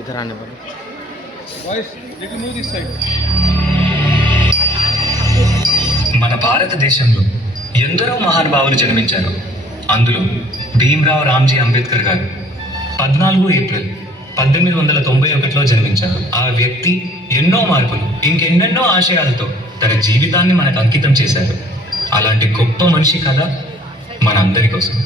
इधर आने वाले మన భారతదేశంలో ఎందరో మహానుభావులు జన్మించారు. అందులో భీమ్రావ్ రామ్జీ అంబేద్కర్ గారు 14 ఏప్రిల్ 1891లో జన్మించారు. ఆ వ్యక్తి ఎన్నో మార్పులు, ఇంకెన్నెన్నో ఆశయాలతో తన జీవితాన్ని మనకు అంకితం చేశారు. అలాంటి గొప్ప మనిషి కథ మనందరి కోసం.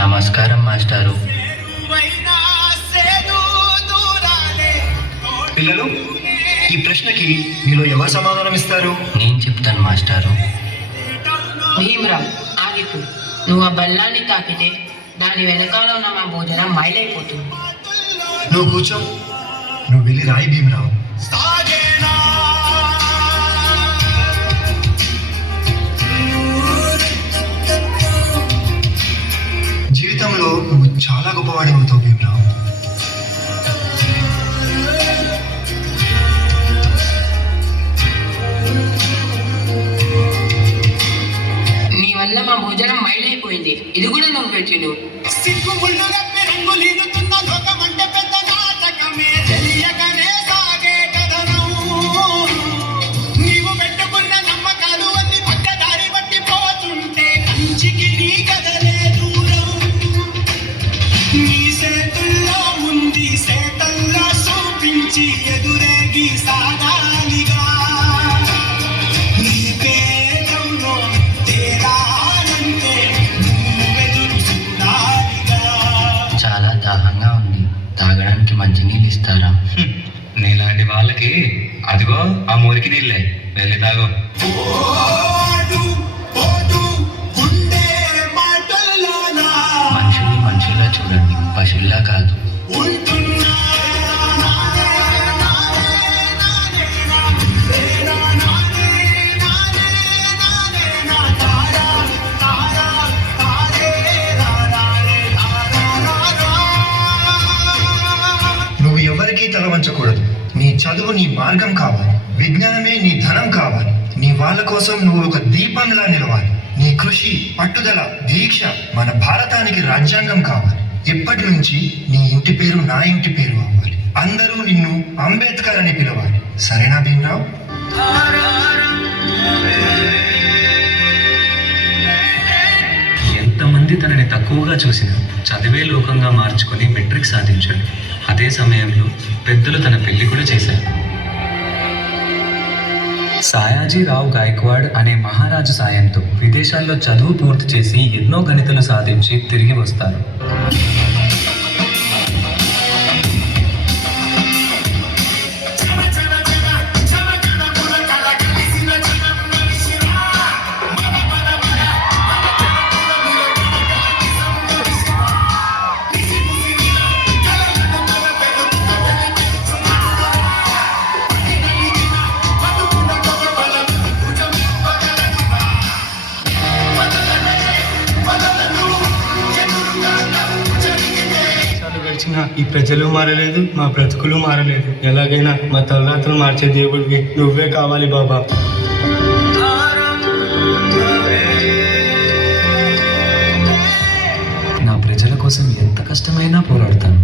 నమస్కారం మాస్టారు. పిల్లలు, ఈ ప్రశ్నకి మీలో ఎవరు సమాధానం ఇస్తారు? నేను చెప్తాను మాస్టారు. భీమరావు ఆగిపో. నువ్వు ఆ బల్లాన్ని తాకితే దాని వెనకాల ఉన్న మా భోజనం మైలైపోతుంది. నువ్వు కూర్చో. నువ్వు వెళ్ళి రాయి భీమరావు. జీవితంలో నువ్వు చాలా గొప్పవాడి అవుతావు భీమరావు. నీ వల్ల మా భోజనం మైలైపోయింది. ఇది కూడా నువ్వు పెట్టిను. చాలా దాహంగా ఉంది. తాగడానికి మంచినీళ్ళు ఇస్తారా? నీలాంటి వాళ్ళకి అదిగో ఆ మురికి నీళ్ళే, వెళ్ళి తాగో. మనుషుల్ని మనుషుల్లా చూడండి, పశువుల్లా కాదు. నువ్వు ఎవరికీ తల వంచకూడదు. నీ చదువు నీ మార్గం కావాలి. విజ్ఞానమే నీ ధనం కావాలి. నీ వాళ్ళ కోసం నువ్వు ఒక దీపంలా నిలవాలి. నీ కృషి, పట్టుదల, దీక్ష మన భారతానికి రాజ్యాంగం కావాలి. ఇప్పటి నుంచి నీ ఇంటి పేరు నా ఇంటి పేరు అవ్వాలి. అందరూ నిన్ను అంబేద్కర్ అని పిలవాలి. సరేనా భీమరావు? ఎంతమంది తనని తక్కువగా చూసినా చదివే లోకంగా మార్చుకొని మెట్రిక్ సాధించాడు. అదే సమయంలో పెద్దలు తన పెళ్లి కూడా చేశారు. సాయాజీరావు గాయక్వాడ్ అనే మహారాజు సాయంతో విదేశాల్లో చదువు పూర్తి చేసి ఎన్నో గణితలు సాధించి తిరిగి వస్తారు. ఈ ప్రజలు మారలేదు, మా బ్రతుకులు మారలేదు. ఎలాగైనా మా తలరాత్రులు మార్చే దేవుడివి నువ్వే కావాలి బాబా. నా ప్రజల కోసం ఎంత కష్టమైనా పోరాడతాను.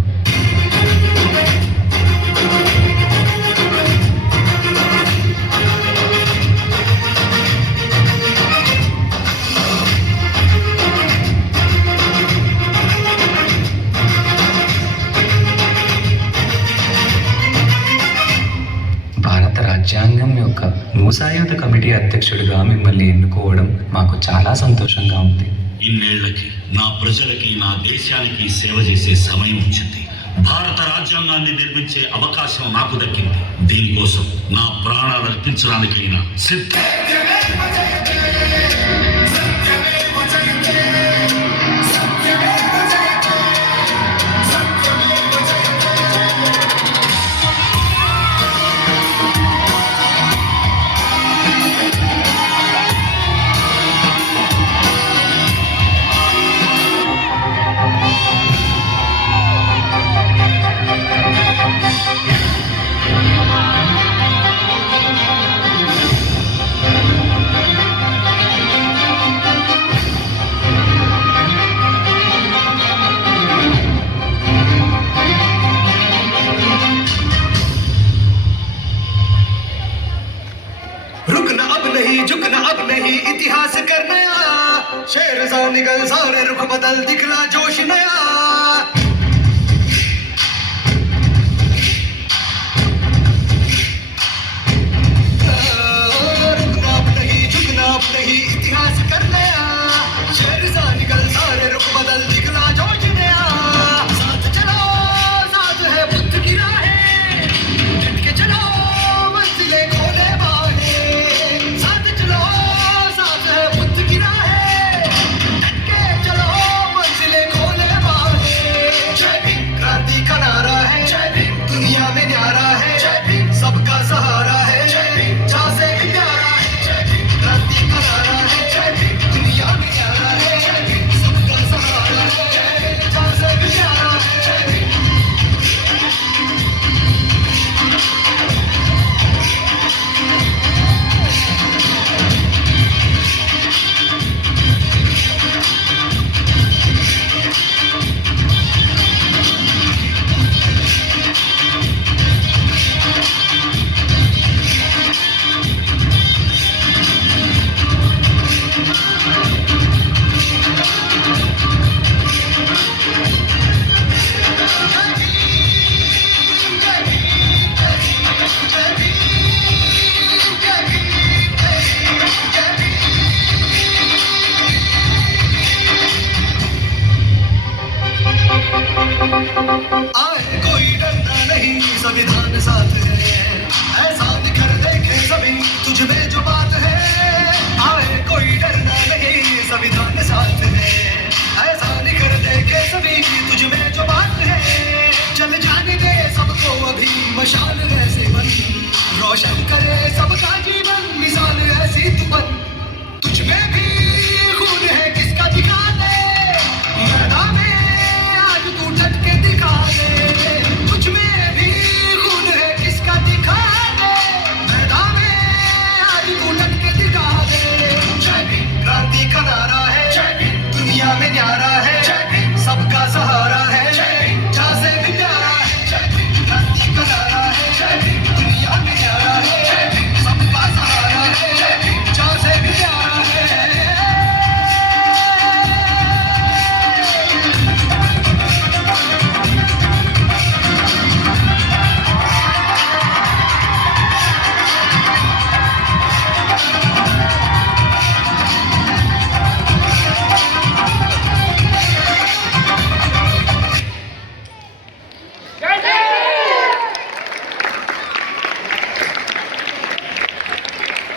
రాజ్యాంగం యొక్క మూసాయుధ కమిటీ అధ్యక్షుడిగా మిమ్మల్ని ఎన్నుకోవడం మాకు చాలా సంతోషంగా ఉంది. ఇన్నేళ్లకి నా ప్రజలకి, నా దేశానికి సేవ చేసే సమయం వచ్చింది. భారత రాజ్యాంగాన్ని నిర్మించే అవకాశం నాకు దక్కింది. దీనికోసం నా ప్రాణాలు అర్పించడానికైనా సిద్ధం. नहीं झुकना अब नहीं इतिहास कर नया शेर सा निकल सारे रुख बदल दिखला जोश नया रुकना अब नहीं झुकना अब नहीं इतिहास कर नया शेर सा निकल सारे रुख बदल दिखला जोश नया साथ चलो साथ है बुद्ध की राहें डट के चलो मंजिलें खोले बाहें साथ चलो साथ है बुद्ध की राहें डट के चलो मंजिलें खोले बाहें जय भीम क्रांति का नारा है जय भीम दुनिया में न्यारा है जय भीम सबका सहारा है जय भीम जहाँ से भी प्यारा है जय भीम क्रांति का नारा है जय भीम दुनिया में न्यारा है जय भीम सबका सहारा है जय भीम जहाँ से भी प्यारा है जय भीम आए कोई डरना नहीं संविधान साथ है ऐसा निखर देखे सभी तुझ में जो बात है आए कोई डरना नहीं संविधान साथ है ऐसा निखर देखे सभी तुझ में जो बात है चल जाने दे सबको अभी मशाल ऐसे बन रोशन करे सबका जीवन मिसाल ऐसी तू बन तुझ में भी खून है किसका दिखा दे मैदान में आज तू डट के दिखा दे तुझ में भी खून है किसका दिखा दे मैदान में आज तू डट के दिखा दे जय भीम क्रांति का नारा है जय भीम दुनिया में न्यारा है जय भीम सबका सहारा है जय भीम जहाँ से भी प्यारा है जय भीम क्रांति का नारा है जय भीम दुनिया में न्यारा है जय भीम सबका सहारा है जय भीम जहाँ से भी प्यारा है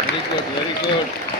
Very good, very good.